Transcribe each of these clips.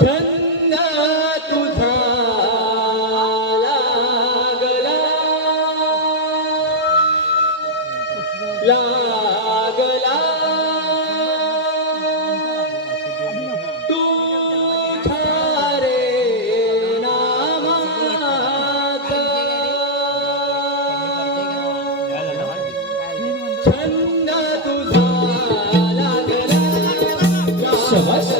छंद तुझा लागला लागला तुझ्या रे नामाचा छंद तुझा लागला शाबास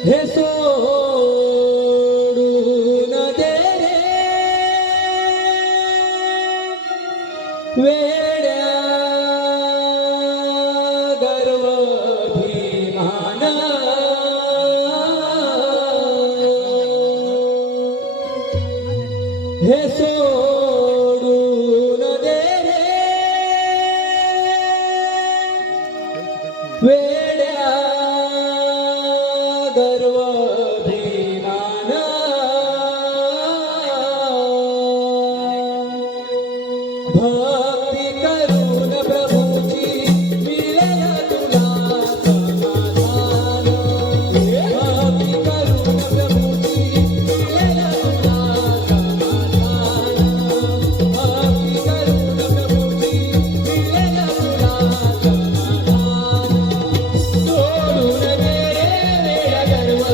हे सोडून दे रे वेड्या गर्व अभिमान हे सोडून दे रे वेड्या गर्व अभिमान भक्ती करून प्रभूची मिळेल तुला समाधान भक्ती करून प्रभूची मिळेल तुला समाधान भक्ती करून प्रभूची मिळेल तुला समाधान सोडून दे रे वेड्या गर्व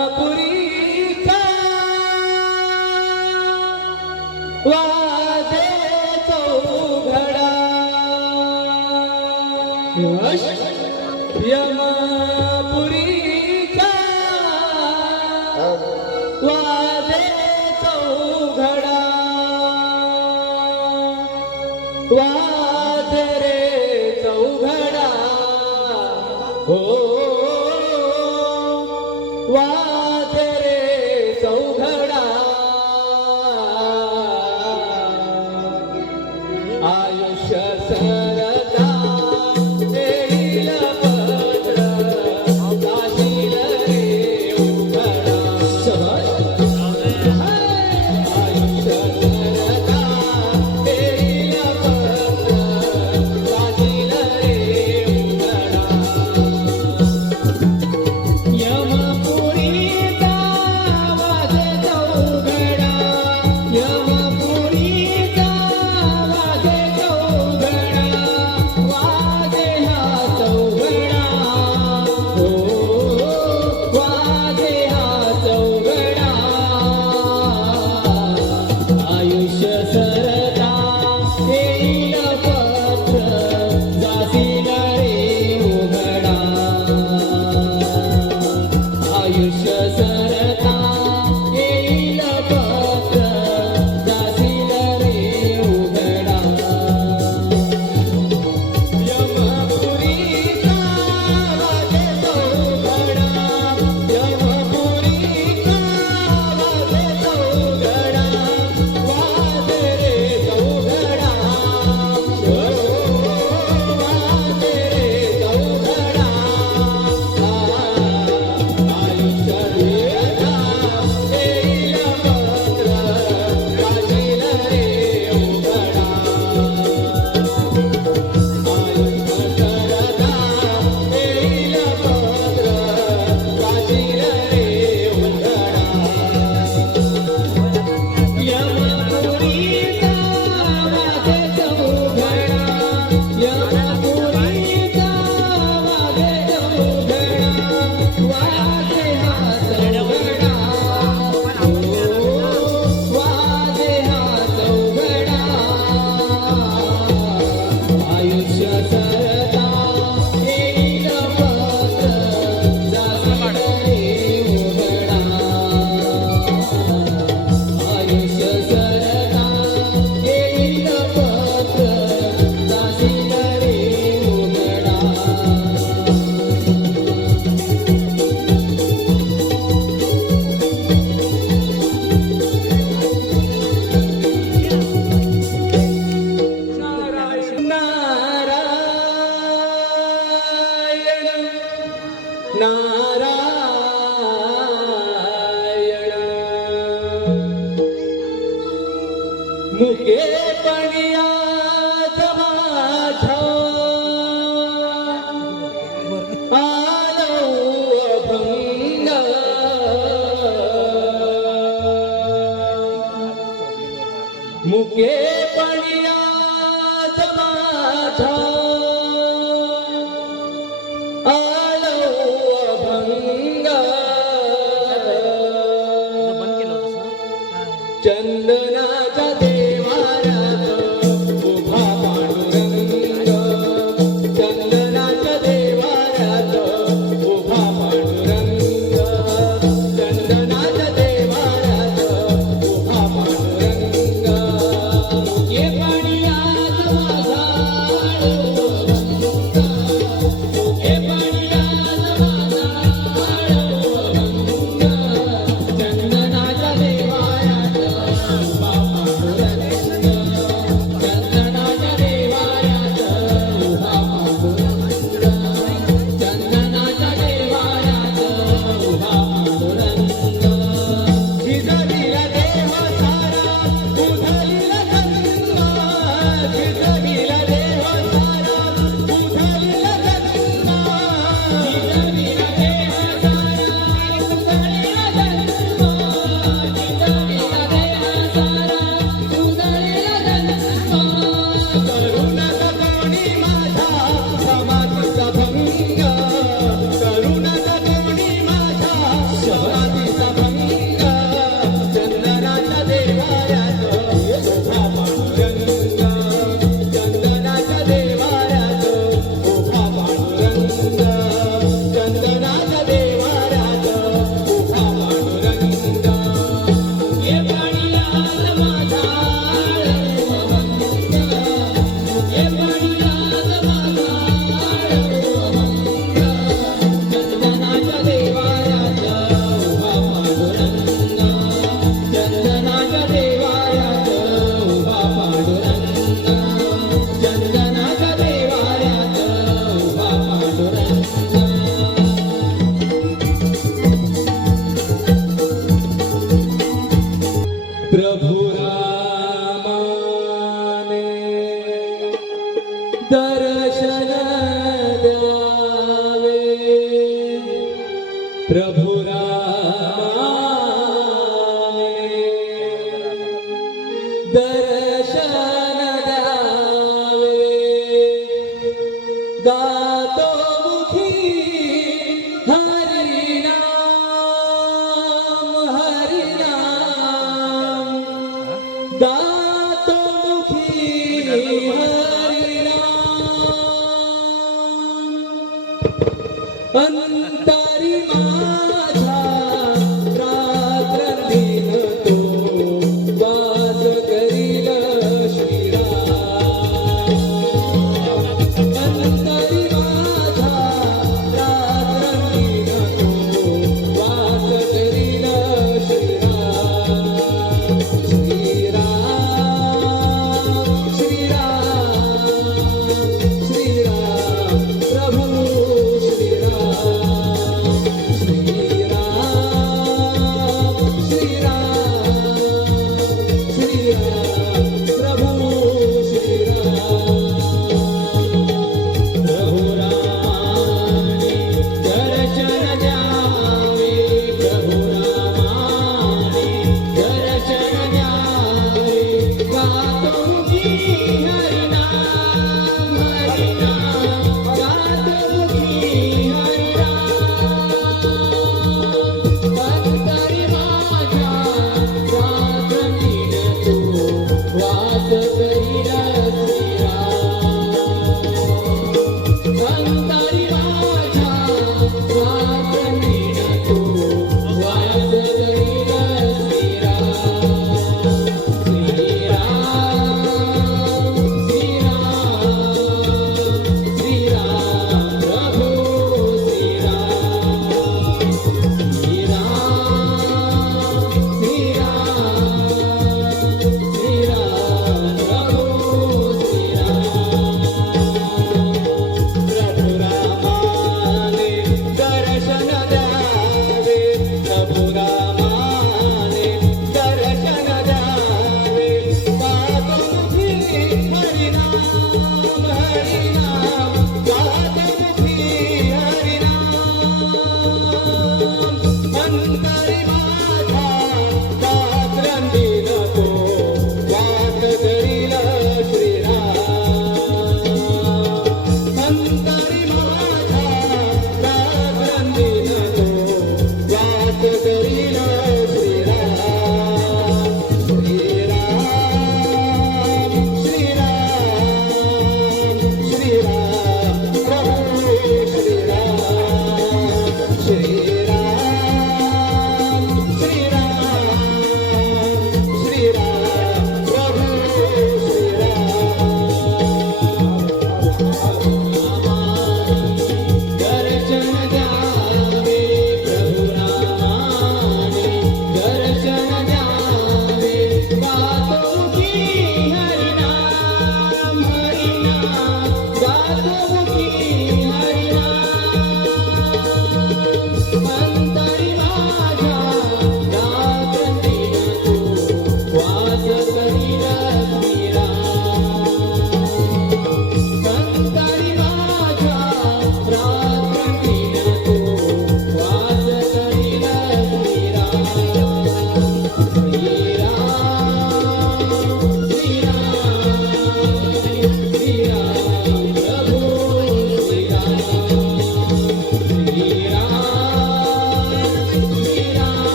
यमापुरीचा वाजे चौघडा यमापुरीचा वाजे चौघडा वाजे रे चौघडा हो वाजे रे चौघडा आयुष्य सरता येईल पत्र जाशील रे उघडा आयुष्य सरता येईल पत्र जाशील रे उघडा यमपुरीचा वाजे चौघडा यमपुरीचा वाजे चौघडा वाजे हा चौघडा हो वाजे हा चौघडा आयुष्य सरता येईल पत्र जाशील रे उघडा आयुष्य सरता येईल पत्र जाशील रे उघडा यमपुरीचा वाजे चौघडा यमपुरीचा वाजे चौघडा वाजे रे चौघडा वाजे रे चौघडा आयुष्य सरता येईल पत्र जाशील रे उघडा आयुष्य सरता येईल पत्र जाशील रे उघडा यमपुरीचा वाजे चौघडा यमपुरीचा वाजे चौघडा वाजे हा चौघडा हो वाजे हा चौघडा आयुष्य सरता येईल पत्र जाशील रे उघडा आयुष्य सरता येईल पत्र जाशील रे उघडा नारायण मुके पडिया माझ्या आलो अभंग मुके पडिया माझ्या आलो दर्शन द्यावे प्रभु रामाने दर्शन द्यावे गातो मुखी हरिनाम हरिनाम गातो मुखी हरिनाम अंतरी माझा रात्रंदिन तो वास करील श्रीराम अंतरी माझा रात्रंदिन तो वास करील श्रीराम श्रीराम श्रीराम श्रीराम प्रभु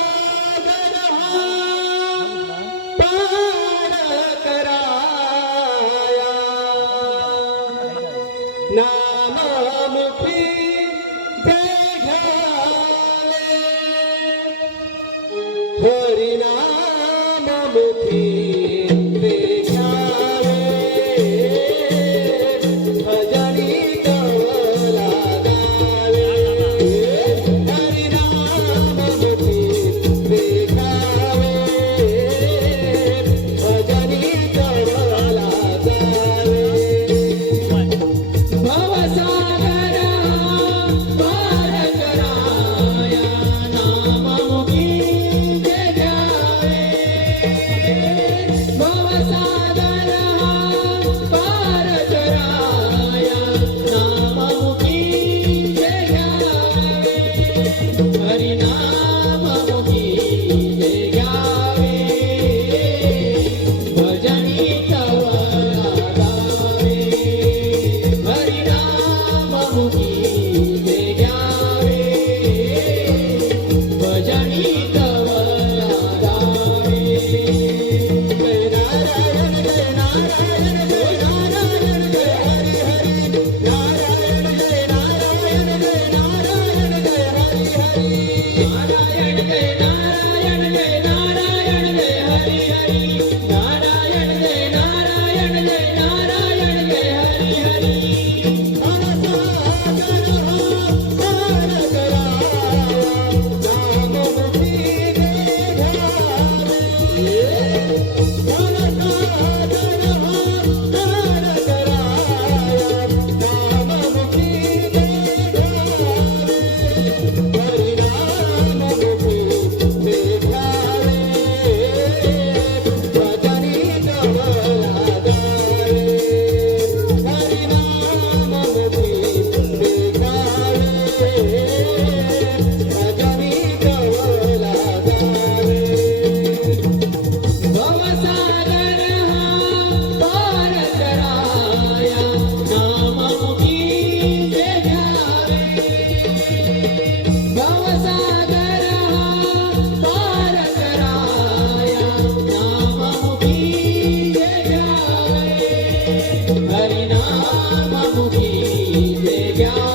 भवसागर हा हरिनाममुखी ते घ्यावे भजनी कवला गावे हरिनाममुखी ते घ्यावे भजनी कवला गावे भवसागर पार कराया नाममुखी ते घ्यावे भवसागर पार कराया नाममुखी ते घ्यावे हरिनाममुखी ते घ्यावे भजनी कवला गावे हरिनाममुखी ते घ्यावे भजनी कवला गावे जय नारायण जय नारायण जय नारायण जय हरी हरी नारायण जय नारायण जय नारायण जय हरी हरी नारायण जय नारायण जय नारायण जय हरी हरी नारायण जय नारायण जय नारायण जय हरी हरी भवसागर पार कराया नाममुखी ते घ्यावे भवसागर पार कराया नाममुखी ते घ्यावे हरिनाममुखी ते घ्यावे